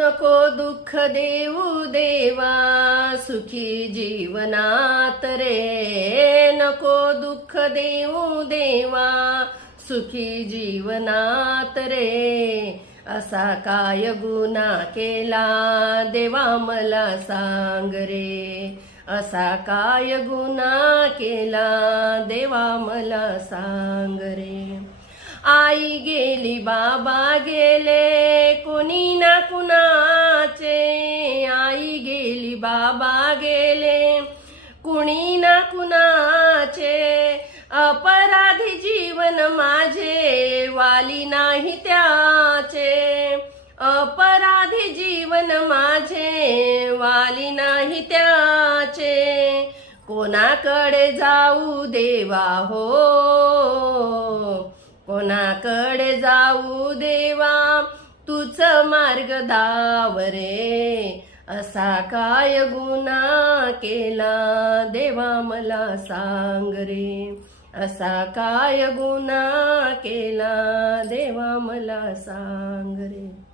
नको दुःख देऊ देवा सुखी जीवनात रे. नको दुःख देऊ देवा सुखी जीवनात रे. असा काय गुन्हा केला देवा मला सांग रे. असा काय गुन्हा केला देवा मला सांग रे. आई गेली बाबा गेले कोणी ना कुणा बाबा गेले कुणी ना कुणाचे अपराधी जीवन माझे वाली नाही त्याचे. अपराधी जीवन माझे वाली नाही त्याचे. कोणाकडे जाऊ देवा हो. कोणाकडे जाऊ देवा तुझ मार्ग दावरे. असा काय गुन्हा केला? देवा मला सांग रे. असा काय गुन्हा केला? देवा मला सांग रे.